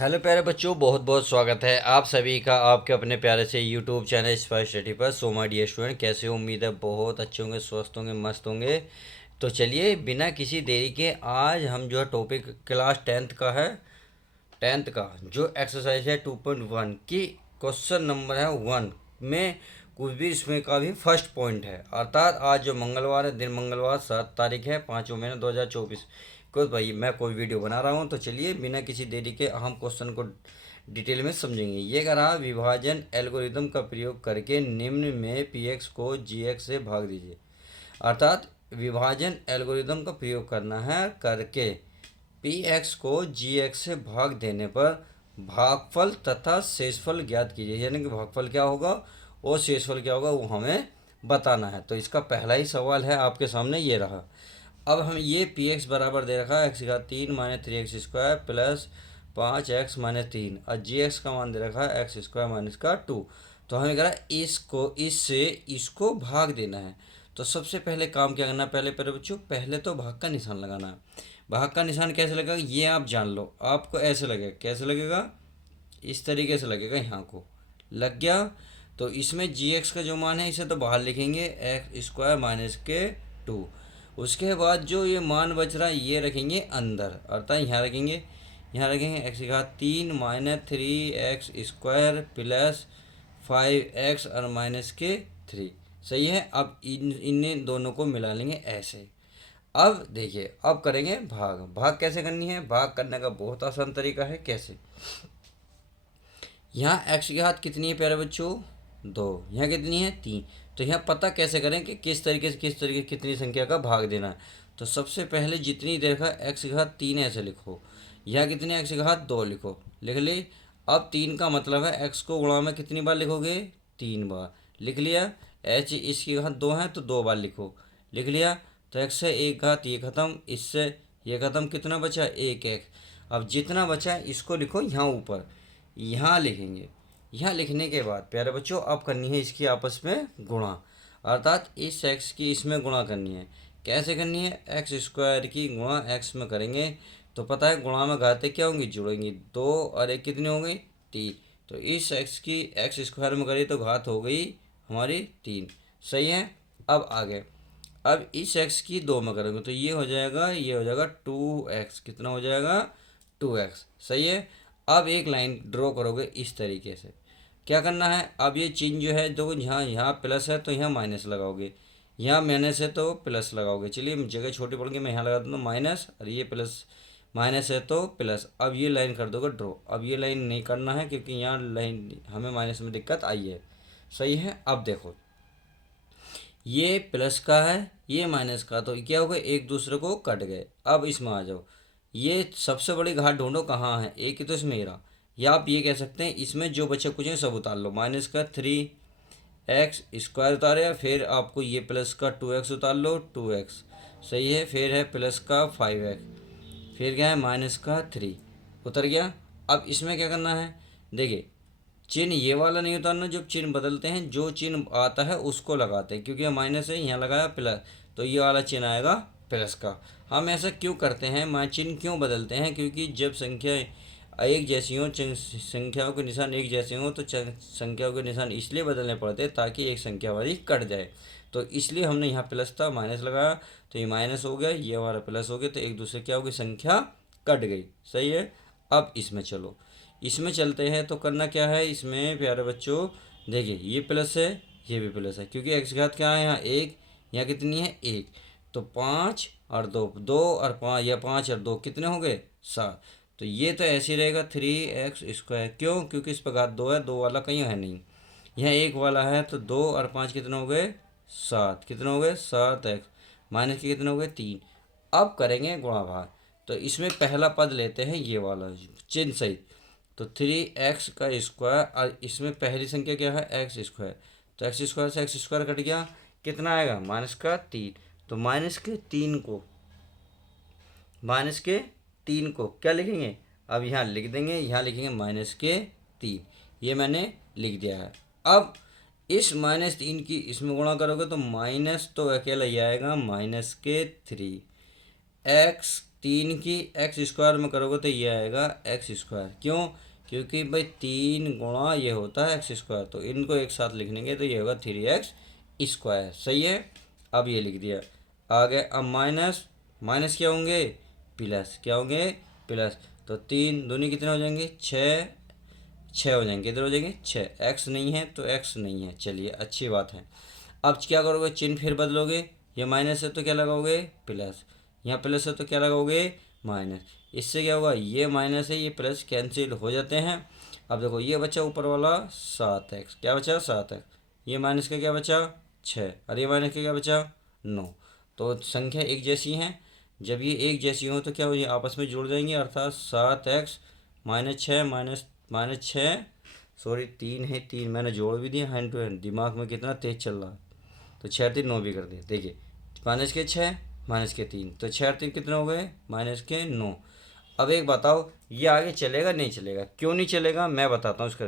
Hello प्यारे बच्चों, बहुत बहुत स्वागत है आप सभी का आपके अपने प्यारे से यूट्यूब चैनल स्पाई स्टडी पर। सो माय डियर स्टूडेंट, कैसे हो? उम्मीद है बहुत अच्छे होंगे, स्वस्थ होंगे, मस्त होंगे। तो चलिए बिना किसी देरी के आज हम जो है टॉपिक क्लास टेंथ का है। टेंथ का जो एक्सरसाइज है 2.1 की क्वेश्चन नंबर है 1 में कुछ भी इसमें का भी फर्स्ट पॉइंट है। अर्थात आज जो मंगलवार है, दिन मंगलवार 7 तारीख है, 5वां महीना 2024 को भाई मैं कोई वीडियो बना रहा हूँ। तो चलिए बिना किसी देरी के हम क्वेश्चन को डिटेल में समझेंगे। ये कह रहा विभाजन एल्गोरिदम का प्रयोग करके निम्न में पी एक्स को जी एक्स से भाग दीजिए। अर्थात विभाजन एल्गोरिदम का प्रयोग करना है करके पी एक्स को जी एक्स से भाग देने पर भागफल तथा शेषफल ज्ञात कीजिए। यानी कि भागफल क्या होगा और शेषफल क्या होगा वो हमें बताना है। तो इसका पहला ही सवाल है आपके सामने ये रहा। अब हम ये पी एक्स बराबर दे रखा है x3 minus 3x² plus 5x-3 और जी एक्स का मान दे रखा है x² माइनस का 2। तो हमें कह रहा है इसको इससे इसको भाग देना है। तो सबसे पहले काम क्या करना है? पहले पहले बच्चों पहले तो भाग का निशान लगाना है। भाग का निशान कैसे लगेगा ये आप जान लो। आपको ऐसे लगेगा, कैसे लगेगा? इस तरीके से लगेगा, यहाँ को लग गया। तो इसमें जी एक्स का जो मान है इसे तो बाहर लिखेंगे x² माइनस के 2। उसके बाद जो ये मान बच रहा है ये रखेंगे अंदर, अर्थात यहाँ रखेंगे x3 minus 3x² plus 5x और माइनस के 3। सही है। अब इन दोनों को मिला लेंगे ऐसे। अब देखिए अब करेंगे भाग। भाग कैसे करनी है? भाग करने का बहुत आसान तरीका है। कैसे? यहाँ x की घात कितनी है प्यारे बच्चों? 2। यहाँ कितनी है? 3। तो यहाँ पता कैसे करें कि किस तरीके से कितनी संख्या का भाग देना है? तो सबसे पहले जितनी देर का x की घात 3 ऐसे लिखो। यहाँ कितनी x की घात 2 लिखो। लिख ली। अब 3 का मतलब है x को गुणा में कितनी बार लिखोगे? 3 बार। लिख लिया। h इसकी घात 2 है तो 2 बार लिखो। लिख लिया। तो x से एक घात ये खत्म, इससे ये खत्म, कितना बचा? एक x। अब जितना बचा इसको लिखो यहाँ ऊपर, यहाँ लिखेंगे। यहाँ लिखने के बाद प्यारे बच्चों अब करनी है इसकी आपस में गुणा। अर्थात इस x की इसमें गुणा करनी है। कैसे करनी है? x² की गुणा x में करेंगे तो पता है गुणा में घातें क्या होंगी? जुड़ेंगी। 2 और 1 कितनी हो गई? 3। तो इस x की x² में करी तो घात हो गई हमारी 3। सही है। अब आगे, अब इस x की 2 में करेंगे तो ये हो जाएगा 2x। कितना हो जाएगा? 2x। सही है। अब एक लाइन ड्रॉ करोगे इस तरीके से। क्या करना है? अब ये चिन्ह जो है देखो, यहाँ यहाँ प्लस है तो यहाँ माइनस लगाओगे, यहाँ माइनस है तो प्लस लगाओगे। चलिए जगह छोटी पड़ गई, मैं यहाँ लगा दूँ माइनस, और ये प्लस, माइनस है तो प्लस। अब ये लाइन कर दोगे ड्रॉ। अब ये लाइन नहीं करना है क्योंकि यहाँ लाइन हमें माइनस में दिक्कत आई है। सही है। अब देखो ये प्लस का है ये माइनस का, तो क्या हो गया? एक दूसरे को कट गए। अब इसमें आ जाओ। ये सबसे बड़ी घात ढूंढो कहाँ है? एक ही तो इसमें ही रहा। या आप ये कह सकते हैं इसमें जो बचे कुछ है सब उतार लो। माइनस का 3x² उतारे, फिर आपको ये प्लस का 2x उतार लो, 2x। सही है। फिर है प्लस का 5x, फिर क्या है? माइनस का 3 उतर गया। अब इसमें क्या करना है? देखिए चिन्ह ये वाला नहीं उतारना, जब चिन्ह बदलते हैं जो चिन्ह आता है उसको लगाते हैं। क्योंकि माइनस है यहाँ लगाया प्लस तो ये वाला चिन्ह आएगा प्लस का। हम ऐसा क्यों करते हैं? चिन्ह क्यों बदलते हैं? क्योंकि जब संख्या एक जैसी हो, संख्याओं के निशान एक जैसे हों तो संख्याओं के निशान इसलिए बदलने पड़ते हैं ताकि एक संख्या हमारी कट जाए। तो इसलिए हमने यहाँ प्लस था माइनस लगाया तो ये माइनस हो गया, ये हमारा प्लस हो गया, तो एक दूसरे क्या होगी? संख्या कट गई। सही है। अब इसमें चलो, इसमें चलते हैं। तो करना क्या है इसमें प्यारे बच्चों? देखिए ये प्लस है ये भी प्लस है, क्योंकि x घात क्या है? यहाँ 1, यहाँ कितनी है? 1। तो 5 और 2, 2 और 5, या 5 और 2 कितने हो गए? 7। तो ये तो ऐसे ही रहेगा 3x²। क्यों? क्योंकि इस पर घात 2 है, 2 वाला कहीं है नहीं, यहाँ 1 वाला है। तो 2 और 5 कितने हो गए? 7। कितने हो गए? 7x। माइनस के कितने हो गए? 3। अब करेंगे गुणा भाग। तो इसमें पहला पद लेते हैं ये वाला चिन्ह सहित। तो 3x² और इसमें पहली संख्या क्या है? x²। तो x² से x² कट गया, कितना आएगा? माइनस का 3। तो माइनस के 3 को क्या लिखेंगे? अब यहाँ लिख देंगे, यहाँ लिखेंगे -3। ये मैंने लिख दिया है। अब इस -3 की इसमें गुणा करोगे तो माइनस तो अकेला ही आएगा -3। x 3 की एक्स स्क्वायर में करोगे तो ये आएगा एक्स स्क्वायर। क्यों? क्योंकि भाई 3 गुणा ये होता है एक्स स्क्वायर, तो इनको एक साथ लिख लेंगे तो ये होगा 3x स्क्वायर। सही है, अब ये लिख दिया। आगे अब माइनस, माइनस क्या होंगे? प्लस। क्या होंगे? प्लस। तो 3 दूनी कितने हो जाएंगे? 6, 6 हो जाएंगे। किधर हो जाएंगे? 6। एक्स नहीं है तो एक्स नहीं है, चलिए अच्छी बात है। अब क्या करोगे? चिन्ह फिर बदलोगे। ये माइनस है तो क्या लगाओगे? प्लस। यहाँ प्लस है तो क्या लगाओगे? माइनस। इससे क्या होगा? ये माइनस है ये प्लस कैंसिल हो जाते हैं। अब देखो ये बचा ऊपर वाला 7x, क्या बचा? 7x। ये माइनस का क्या बचा? 6, और ये माइनस का क्या बचा? 9। तो संख्या एक जैसी हैं, जब ये एक जैसी हो तो क्या हो, ये आपस में जुड़ जाएंगी, अर्थात 7x minus 6 minus minus 6, sorry 3 है, 3 मैंने जोड़ भी दिया हैंड टू हैंड, दिमाग में कितना तेज चल रहा है। तो 6 3 9 भी कर दिए। देखिए माइनस के 6 माइनस के 3, तो 6 3 कितने हो गए? माइनस के 9। अब एक बताओ, ये आगे चलेगा नहीं चलेगा? क्यों नहीं चलेगा मैं बताता हूँ इसका।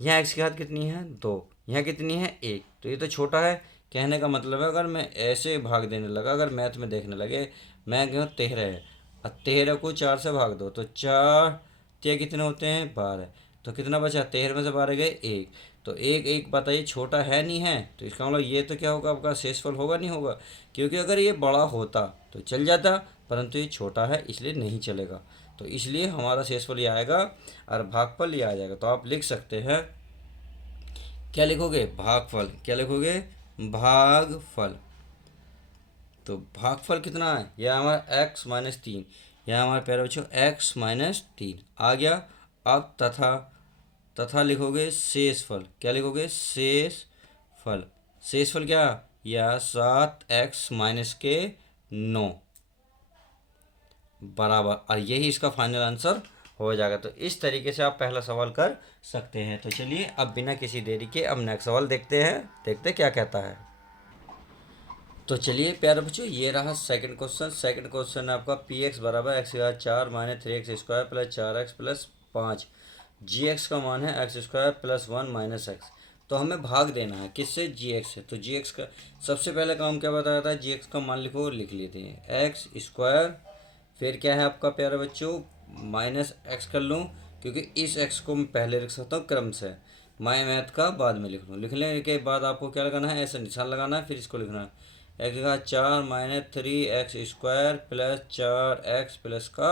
यहाँ एक्स की घात कितनी है? 2। यहाँ कितनी है? 1। तो ये तो छोटा है। कहने का मतलब है अगर मैं ऐसे भाग देने लगा, अगर मैथ में देखने लगे, मैं कहूँ 13 है, और 13 को 4 से भाग दो तो 4 ते कितने होते हैं? 12। तो कितना बचा? 13 में से 12 गए 1। तो एक एक बताइए छोटा है नहीं है? तो इसका मतलब ये तो क्या होगा? आपका शेषफल होगा नहीं होगा? क्योंकि अगर ये बड़ा होता तो चल जाता, परंतु ये छोटा है इसलिए नहीं चलेगा। तो इसलिए हमारा शेषफल ये आएगा और भागफल ये आ जाएगा। तो आप लिख सकते हैं, क्या लिखोगे? भागफल। क्या लिखोगे? भागफल। तो भागफल कितना है? यह हमारा x माइनस 3, यह हमारे प्यारे बच्चों x माइनस 3 आ गया। अब तथा, तथा लिखोगे शेषफल। क्या लिखोगे? शेषफल। शेषफल क्या? यह 7x माइनस के 9 बराबर, और यही इसका फाइनल आंसर हो जाएगा। तो इस तरीके से आप पहला सवाल कर सकते हैं। तो चलिए अब बिना किसी देरी के अब नेक्स्ट सवाल देखते हैं, देखते क्या कहता है। तो चलिए प्यारे बच्चों, ये रहा सेकंड क्वेश्चन। सेकंड क्वेश्चन है आपका पी एक्स बराबर एक्स की घात 4 minus 3x square plus 4x plus 5, जी एक्स का मान है x square plus 1 minus x. तो हमें भाग देना है किससे? जी एक्स से। तो जी एक्स का सबसे पहले काम क्या बताया था? जी एक्स का मान लिखो, लिख लेते हैं एक्स स्क्वायर, फिर क्या है आपका प्यारे बच्चों? माइनस एक्स कर लूँ, क्योंकि इस एक्स को मैं पहले लिख सकता हूँ क्रम से, माय मैथ का बाद में लिख लूँ। लिखने के बाद आपको क्या लगाना है? ऐसा निशान लगाना है, फिर इसको लिखना है एक्स का 4 minus 3x square plus 4x plus का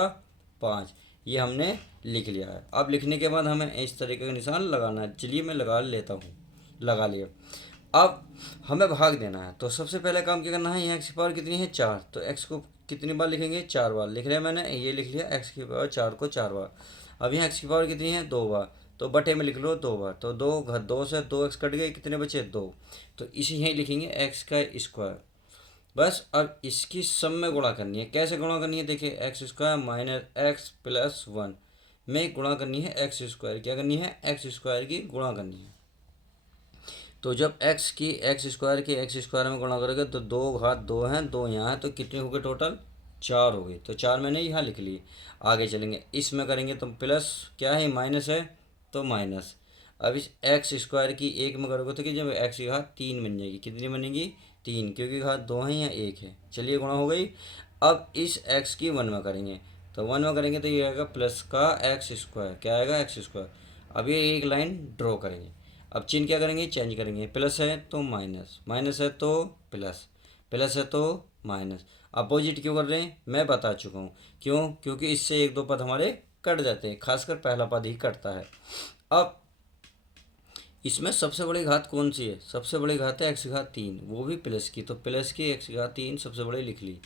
5। ये हमने लिख लिया है। अब लिखने के बाद हमें इस तरीके का निशान लगाना है। चलिए मैं लगा लेता हूँ, लगा लिया। अब हमें भाग देना है, तो सबसे पहले काम क्या करना है? यहाँ एक्स की पावर कितनी है? 4। तो एक्स को कितनी बार लिखेंगे? 4 बार। लिख लिया मैंने, ये लिख लिया एक्स की पावर 4 को 4 बार। अब यहाँ एक्स की पावर कितनी है? 2 बार। तो बटे में लिख लो 2 बार। तो 2 घर 2 से 2x कट गए, कितने बचे? 2। तो इसी यहीं लिखेंगे एक्स का स्क्वायर। बस अब इसकी सब में गुणा करनी है। कैसे गुणा करनी है? देखिए x square minus x plus 1 में गुणा करनी है एक्स स्क्वायर। क्या करनी है? एक्स स्क्वायर की गुणा करनी है। तो जब एक्स की एक्स स्क्वायर की एक्स स्क्वायर में गुणा करोगे तो 2 घात 2 हैं, 2 यहाँ है, तो कितने हो गए टोटल? 4 हो गए। तो 4 मैंने यहाँ लिख लिए। आगे चलेंगे, इसमें करेंगे तो प्लस, क्या है? माइनस है तो माइनस। अब इस एक्स स्क्वायर की 1 में करोगे तो कि जब एक्स की घात 3 बन जाएगी। कितनी बनेगी? 3, क्योंकि घात 2 है या 1 है। चलिए गुणा हो गई। अब इस एक्स की 1 में करेंगे, तो 1 में करेंगे तो ये आएगा प्लस का एक्स स्क्वायर। क्या आएगा? X square. अब ये एक लाइन ड्रॉ करेंगे। अब चिन्ह क्या करेंगे? चेंज करेंगे। प्लस है तो माइनस, माइनस है तो प्लस, प्लस है तो माइनस। अपोजिट क्यों कर रहे हैं? मैं बता चुका हूँ क्यों, क्योंकि इससे एक दो पद हमारे कट जाते हैं, खासकर पहला पद ही कटता है। अब इसमें सबसे बड़ी घात कौन सी है? सबसे बड़ी घात है एक्स घात 3, वो भी प्लस की। तो प्लस की एक्स घात 3 सबसे बड़ी लिख ली।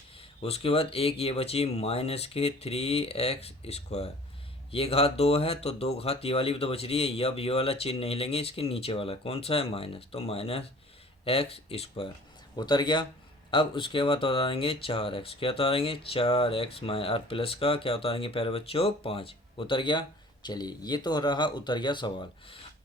उसके बाद एक ये बची माइनस के 3x स्क्वायर। ये घात 2 है तो 2 घात ये वाली भी तो बच रही है। ये अब ये वाला चिन्ह नहीं लेंगे, इसके नीचे वाला कौन सा है? माइनस। तो माइनस एक्स स्क्वायर उतर गया। अब उसके बाद उतारेंगे 4x। क्या उतारेंगे? 4x और प्लस का क्या उतारेंगे प्यारे बच्चों? 5 उतर गया। चलिए ये तो रहा, उतर गया सवाल।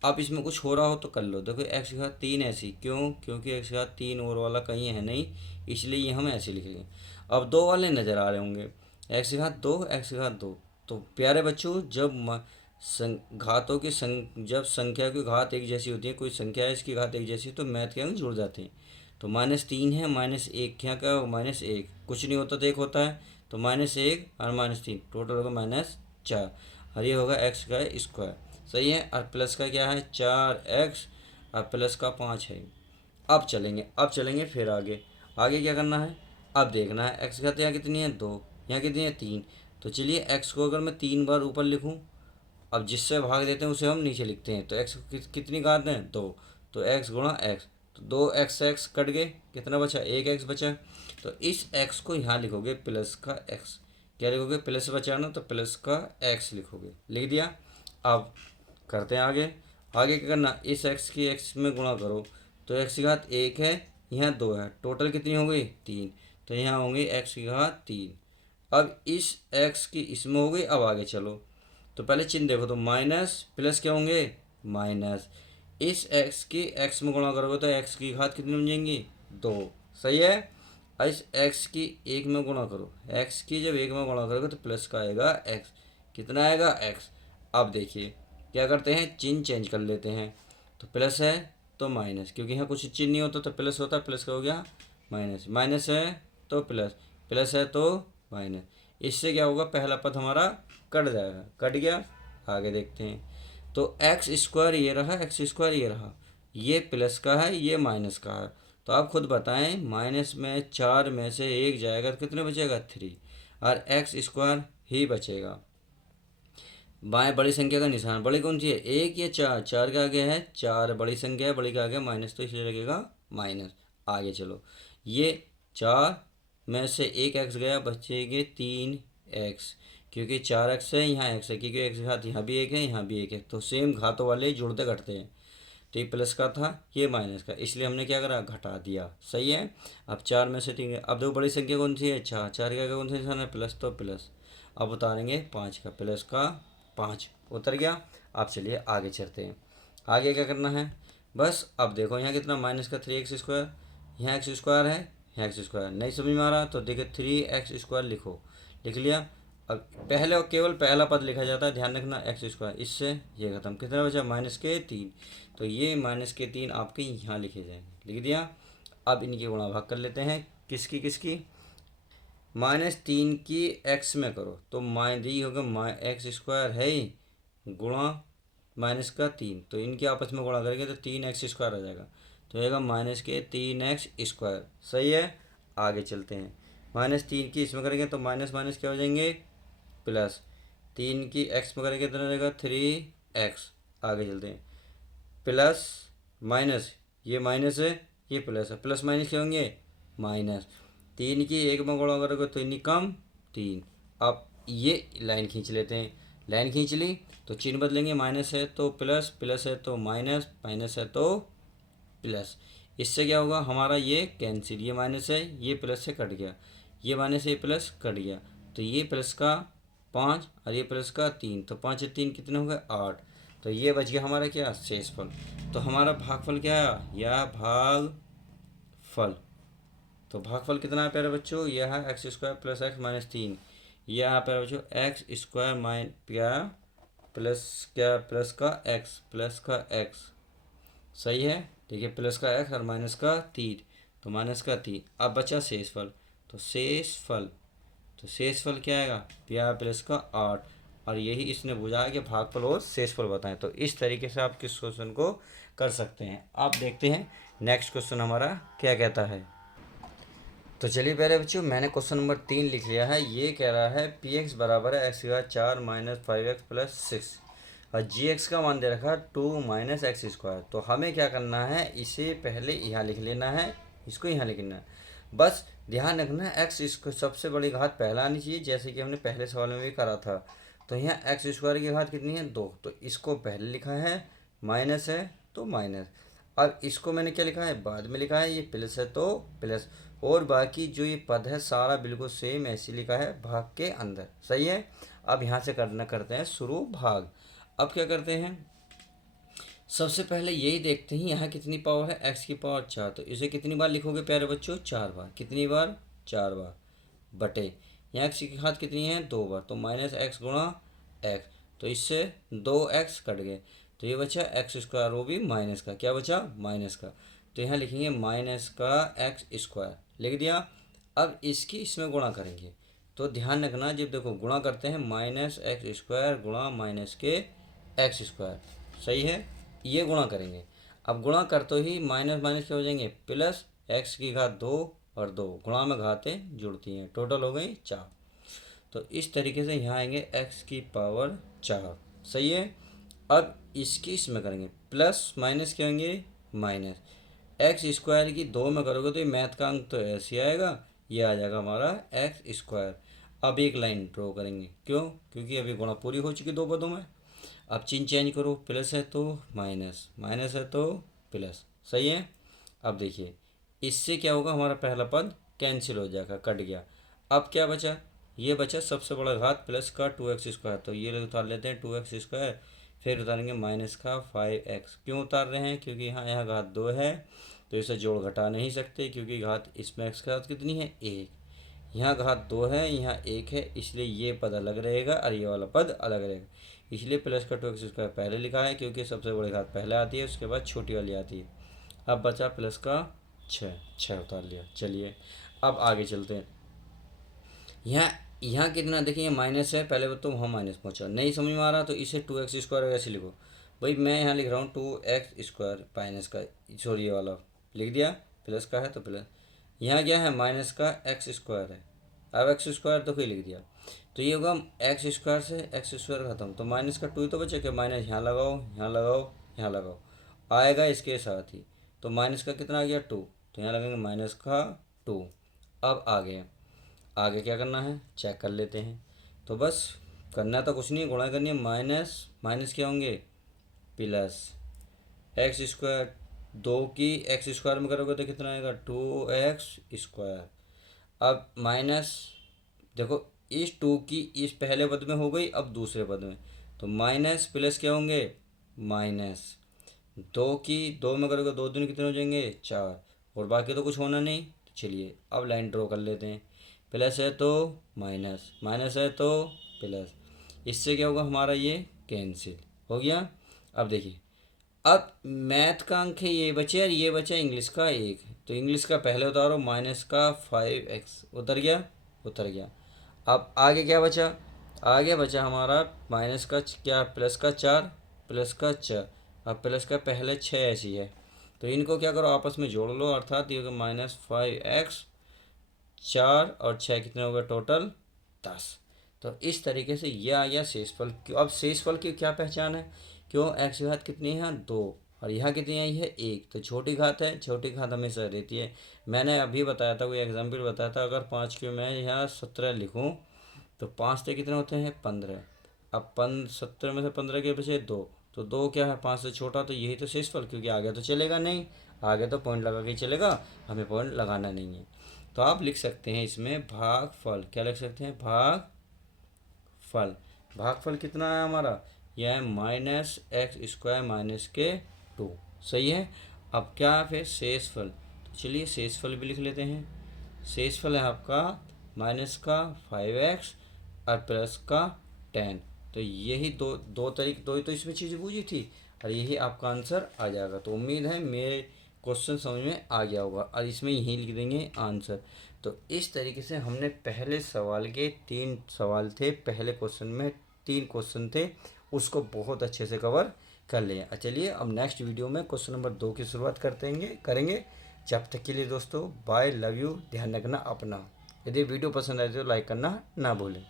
अब इसमें कुछ हो रहा हो तो कर लो। देखो एक्स की घात 3 ऐसी, क्यों? क्योंकि एक्स की घात 3 और वाला कहीं है नहीं, इसलिए ये हम ऐसे लिख लेंगे। अब 2 वाले नज़र आ रहे होंगे, एक्स की घात 2 एक्स की घात 2। तो प्यारे बच्चों जब घातों की जब संख्या की घात एक जैसी होती है, कोई संख्या है इसकी घात एक जैसी, तो मैथ के अंक जुड़ जाते हैं। तो -3 है, -1 क्या का? -1 कुछ नहीं होता तो 1 होता है। तो -1 और -3 टोटल होगा -4 और ये होगा x का स्क्वायर। सही है। और प्लस का क्या है 4x और प्लस का 5 है। अब चलेंगे फिर आगे। आगे क्या करना है, अब देखना है x घात यहाँ कितनी है 2, यहाँ कितनी है 3। तो चलिए x को अगर मैं 3 बार ऊपर लिखूँ, अब जिससे भाग देते हैं उसे हम नीचे लिखते हैं। तो x कितनी घात है 2, तो x गुणा x, तो 2x कट गए, कितना बचा 1x बचा। तो इस x को यहाँ लिखोगे प्लस का x, क्या लिखोगे प्लस बचा ना, तो प्लस का x लिखोगे, लिख दिया। अब करते हैं आगे। आगे क्या करना, इस x की x में गुणा करो, तो x की घात 1 है, यहाँ 2 है, टोटल कितनी हो गई 3, तो यहाँ होंगी x की घात 3। अब इस x की इसमें हो गई। अब आगे चलो, तो पहले चिन्ह देखो, तो माइनस प्लस क्या होंगे माइनस, इस x की x में गुणा करोगे तो x की घात कितनी बन जाएंगी 2। सही है। और इस x की 1 में गुणा करो, x की जब 1 में गुणा करोगे तो प्लस का आएगा x, कितना आएगा x। अब देखिए क्या करते हैं, चिन्ह चेंज कर लेते हैं। तो प्लस है तो माइनस, क्योंकि यहाँ कुछ चिन्ह नहीं होता तो प्लस होता, प्लस का हो गया माइनस, माइनस है तो प्लस, प्लस है तो माइनस। इससे क्या होगा, पहला पद हमारा कट जाएगा, कट गया। आगे देखते हैं, तो एक्स स्क्वायर ये रहा, एक्स स्क्वायर ये रहा, ये प्लस का है ये माइनस का है। तो आप खुद बताएं, माइनस में 4 में से 1 जाएगा तो कितने बचेगा 3, और एक्स स्क्वायर ही बचेगा। बाएं बड़ी संख्या का निशान, बड़ी कौन सी है 1 या 4, 4 के आगे है 4, बड़ी संख्या है, बड़ी के आगे माइनस, तो इसलिए लगेगा माइनस। आगे चलो, ये 4 में से 1x गया, बचेंगे 3x, क्योंकि 4x है यहाँ x है, क्योंकि x घात यहाँ भी 1 है यहाँ भी 1 है, तो सेम घातों वाले जुड़ते घटते हैं। तो ये प्लस का था ये माइनस का, इसलिए हमने क्या करा घटा दिया। सही है। अब 4 में से 3, अब देखो बड़ी संख्या कौन सी है 4, 4 के आगे कौन सा निशान है प्लस, तो प्लस। अब उतारेंगे 5 का, प्लस का 5 उतर गया। अब चलिए आगे चलते हैं। आगे क्या करना है, बस अब देखो यहाँ कितना माइनस का 3x स्क्वायर, यहाँ एक्स स्क्वायर है यहाँ एक्स स्क्वायर, नहीं समझ में आ रहा तो देखिए 3x स्क्वायर लिखो, लिख लिया। अब पहले और केवल पहला पद लिखा जाता है, ध्यान रखना एक्स स्क्वायर, इससे ये खत्म, कितना बचा -3, तो ये -3 आपके यहाँ लिखे जाएंगे, लिख दिया। अब इनकी गुणा भाग कर लेते हैं, किसकी किसकी, -3 की x में करो, तो दी होगा एक्स स्क्वायर है ही, गुणा -3, तो इनके आपस में गुणा करेंगे तो 3x स्क्वायर आ जाएगा, तो आएगा -3x स्क्वायर। सही है। आगे चलते हैं, -3 की इसमें करेंगे तो माइनस माइनस क्या हो जाएंगे प्लस, 3 की x में करेंगे तो रहेगा 3x। आगे चलते हैं, प्लस माइनस, ये माइनस है ये प्लस है, प्लस माइनस क्या होंगे माइनस, 3 की 1 में गुणा करोगे तो इन्हीं कम 3। अब ये लाइन खींच लेते हैं, लाइन खींच ली तो चिन्ह बदलेंगे, माइनस है तो प्लस, प्लस है तो माइनस, माइनस है तो प्लस। इससे क्या होगा हमारा ये कैंसिल, ये माइनस है ये प्लस से कट गया, ये माइनस ये प्लस कट गया, तो ये प्लस का 5 और ये प्लस का 3, तो 5 और 3 कितने हो गए 8। तो ये बच गया हमारा क्या शेषफल। तो हमारा भागफल क्या आया, यह भागफल, तो भागफल कितना है प्यारे बच्चों, यह है x square plus x minus 3, यह है प्यारे बच्चों एक्स स्क्वायर माइन क्या प्लस का एक्स, प्लस का एक्स। सही है। देखिए प्लस का एक्स और माइनस का 3, तो माइनस का 3। अब बचा शेषफल, तो शेषफल क्या आएगा, प्यार प्लस का 8, और यही इसने बुझा कि भागफल और शेषफल बताएं। तो इस तरीके से आप किस क्वेश्चन को कर सकते हैं। आप देखते हैं नेक्स्ट क्वेश्चन हमारा क्या कहता है। तो चलिए पहले बच्चों मैंने क्वेश्चन नंबर 3 लिख लिया है। ये कह रहा है पी एक्स बराबर है एक्स की घात 4 माइनस 5x प्लस 6, और जी एक्स का मान दे रखा 2 माइनस एक्स स्क्वायर। तो हमें क्या करना है, इसे पहले यहाँ लिख लेना है, इसको यहाँ लिखना है। बस ध्यान रखना है एक्स इसको सबसे बड़ी घात पहला आनी चाहिए, जैसे कि हमने पहले सवाल में भी करा था। तो यहाँ एक्स स्क्वायर की घात कितनी है 2, तो इसको पहले लिखा है, माइनस है तो माइनस। अब इसको मैंने क्या लिखा है बाद में लिखा है, ये प्लस है तो प्लस, और बाकी जो ये पद है सारा बिल्कुल सेम ऐसे लिखा है भाग के अंदर। सही है। अब यहाँ से करते हैं शुरू भाग। अब क्या करते हैं, सबसे पहले यही देखते हैं यहाँ कितनी पावर है एक्स की पावर 4, तो इसे कितनी बार लिखोगे प्यारे बच्चों 4 बार, कितनी बार 4 बार, बटे यहाँ एक्स की घात कितनी है 2 बार, तो माइनस एक्स गुणा एक्स, तो इससे 2x कट गए, तो ये बचा एक्स स्क्वायर, वो भी माइनस का, क्या बचा माइनस का, तो यहाँ लिखेंगे माइनस का एक्स स्क्वायर, लिख दिया। अब इसकी इसमें गुणा करेंगे, तो ध्यान रखना, जब देखो गुणा करते हैं माइनस एक्स स्क्वायर गुणा माइनस के एक्स स्क्वायर, सही है, ये गुणा करेंगे। अब गुणा करते ही माइनस माइनस क्या हो जाएंगे, प्लस एक्स की घात 2 और 2 गुणा में घातें जुड़ती हैं, टोटल हो गई 4। तो इस तरीके से यहाँ आएंगे एक्स की पावर 4, सही है। अब इसकी इसमें करेंगे, प्लस माइनस क्या होंगे, माइनस एक्स स्क्वायर की 2 में करोगे तो ये मैथ का अंक तो ऐसे ही आएगा, ये आ जाएगा हमारा एक्स स्क्वायर। अब एक लाइन ड्रॉ करेंगे, क्यों, क्योंकि अभी गुणा पूरी हो चुकी 2 पदों में। अब चिन्ह चेंज करो, प्लस है तो माइनस, माइनस है तो प्लस, सही है। अब देखिए इससे क्या होगा, हमारा पहला पद कैंसिल हो जाएगा, कट गया। अब क्या बचा, ये बचा सबसे बड़ा घात प्लस का 2x², तो ये उतार लेते हैं 2x²। फिर उतारेंगे माइनस का 5x, क्यों उतार रहे हैं, क्योंकि यहाँ यहाँ घात 2 है तो इसे जोड़ घटा नहीं सकते, क्योंकि घात इसमें x का घात कितनी है, 1। यहाँ घात 2 है, यहाँ 1 है, इसलिए ये पद अलग रहेगा और ये वाला पद अलग रहेगा। इसलिए प्लस का 2x² पहले लिखा है, क्योंकि सबसे बड़ी घात पहले आती है, उसके बाद छोटी वाली आती है। अब बचा प्लस का 6 उतार लिया। चलिए अब आगे चलते हैं। यहाँ यहाँ कितना देखिए, माइनस है, पहले तो वहाँ माइनस पहुँचा, नहीं समझ में आ रहा तो इसे 2x² ऐसे लिखो। भाई मैं यहाँ लिख रहा हूँ 2x² माइनस का, सॉरी ये वाला लिख दिया, प्लस का है तो प्लस, यहाँ क्या है माइनस का x² है। अब x² तो कोई लिख दिया, तो ये होगा x² से x² खत्म, तो माइनस का 2 ही तो बचे, कि माइनस यहाँ लगाओ, यहाँ लगाओ, यहाँ लगाओ, आएगा इसके साथ ही। तो माइनस का कितना आ गया 2, तो यहाँ लगेंगे माइनस का 2। अब आगे क्या करना है चेक कर लेते हैं। तो बस करना तो कुछ नहीं, गुणा करनी है, माइनस माइनस क्या होंगे, प्लस x², 2 की x² में करोगे तो कितना आएगा 2x²। अब माइनस देखो, इस 2 की इस पहले पद में हो गई, अब दूसरे पद में, तो माइनस प्लस क्या होंगे, माइनस 2 की 2 में करोगे 2 दूनी कितने हो जाएंगे 4, और बाकी तो कुछ होना नहीं। तो चलिए अब लाइन ड्रॉ कर लेते हैं, प्लस है तो माइनस, माइनस है तो प्लस, इससे क्या होगा हमारा ये कैंसिल हो गया। अब देखिए, अब मैथ का अंक है ये बचे और ये बचा इंग्लिश का 1, तो इंग्लिश का पहले उतारो, माइनस का 5x उतर गया, उतर गया। अब आगे क्या बचा, आगे बचा हमारा माइनस का क्या, प्लस का 4, प्लस का 4। अब प्लस का पहले 6 ऐसी है, तो इनको क्या करो आपस में जोड़ लो, अर्थात ये होगा -5x, 4 और 6 कितने हो गए टोटल 10। तो इस तरीके से ये आ गया शेषफल। क्यों, अब शेषफल की क्या पहचान है, क्यों एक्स की घात कितनी है 2 और यहाँ कितनी आई है 1, तो छोटी घात है, छोटी घात हमेशा रहती है। मैंने अभी बताया था, कोई एग्जाम्पल बताया था, अगर 5 की मैं यहाँ 17 लिखूँ तो 5 से कितने होते हैं 15। अब 17 में से 15 के बचे 2, तो 2 क्या है 5 से छोटा, तो यही तो शेषफल, क्योंकि आगे तो चलेगा नहीं, आगे तो पॉइंट लगा के चलेगा, हमें पॉइंट लगाना नहीं है। तो आप लिख सकते हैं इसमें भागफल, क्या लिख सकते हैं भागफल। भागफल कितना है हमारा, यह है -x² माइनस के 2, सही है। अब क्या है फिर शेषफल, तो चलिए शेषफल भी लिख लेते हैं। शेषफल है आपका माइनस का 5x और प्लस का 10, तो यही दो तरीके, दो ही तो इसमें चीज़ें पूछी थी और यही आपका आंसर आ जाएगा। तो उम्मीद है मेरे क्वेश्चन समझ में आ गया होगा और इसमें यही लिख देंगे आंसर। तो इस तरीके से हमने पहले सवाल के 3 सवाल थे, पहले क्वेश्चन में 3 क्वेश्चन थे, उसको बहुत अच्छे से कवर कर लिया। चलिए अब नेक्स्ट वीडियो में क्वेश्चन नंबर 2 की शुरुआत करेंगे। जब तक के लिए दोस्तों बाय, लव यू, ध्यान रखना अपना। यदि वीडियो पसंद आए तो लाइक करना ना भूलें।